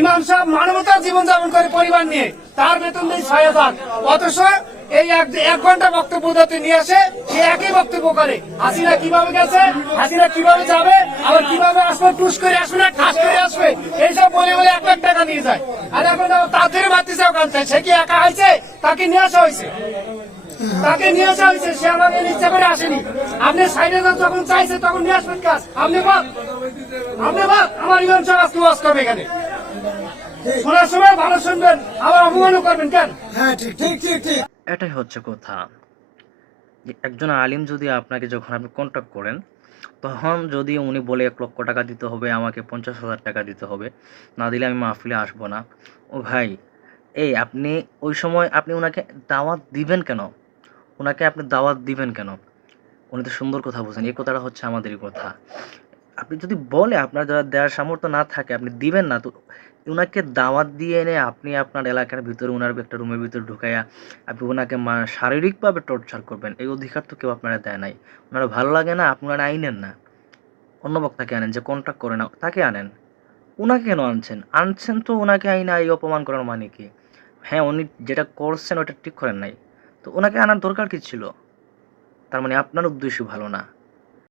ইমাম সাহেব মানবতার জীবনযাপন করে পরিবার নিয়ে, তার বেতন দেয় 6,000, অথচ এই এক ঘন্টা বক্তব্য দিতে নিয়ে আসে, সে একই বক্তব্য করে। হাসিনা কিভাবে গেছে, হাসিনা কিভাবে যাবে, আবার কিভাবে আসবে, টুস করে আসবে না ঠাস করে আসবে, এইসব বলে বলে 1 লাখ টাকা নিয়ে যায়। আর এখন তাদের মারতে চাও কান চাই, সে কি একা হয়েছে? তাকে নিয়ে আসা হয়েছে, তাকে নিয়ে আসা হয়েছে, সে আমাকে ইচ্ছা করে আসেনি। আপনি সাইডে যখন চাইছে তখন নিয়ে আসবেন কাজ। আপনি বাদ আমার ইমাম সাহেব আজকে ওয়াজ করবে এখানে, শোনার সময় ভালো শুনবেন, আবার অপমানও করবেন কেন? হ্যাঁ, ঠিক ঠিক ঠিক ঠিক। এটাই হচ্ছে কথা যে একজন আলিম যদি আপনাকে যখন আপনি কন্ট্যাক্ট করেন, তখন যদি উনি বলে 1 লক্ষ টাকা দিতে হবে, আমাকে 50,000 টাকা দিতে হবে, না দিলে আমি মাহফিলে আসবো না। ও ভাই, আপনি ওই সময় আপনি ওনাকে দাওয়াত দিবেন কেন? ওনাকে আপনি দাওয়াত দিবেন কেন? উনি তো সুন্দর কথা বলছেন, এই কথাটা হচ্ছে আমাদেরই কথা। আপনি যদি বলে আপনার যারা দেওয়ার সামর্থ্য না থাকে, আপনি দিবেন না, তো উনাকে দাওয়াত দিয়ে এনে আপনি আপনার এলাকার ভিতরে উনার একটা রুমের ভিতরে ঢুকাইয়া আপনি ওনাকে শারীরিকভাবে টর্চার করবেন, এই অধিকার তো কেউ আপনারা দেয় নাই। ওনারা ভালো লাগে না, আপনি ওনারা আইনেন না, অন্য বক্তাকে আনেন, যে কন্ট্যাক্ট করে না তাকে আনেন। উনাকে কেন আনছেন তো উনাকে আইনা এই অপমান করার মানে কি? হ্যাঁ, উনি যেটা করছেন ওটা ঠিক করেন নাই, তো ওনাকে আনার দরকার কি ছিল? তার মানে আপনার উদ্দেশ্য ভালো না।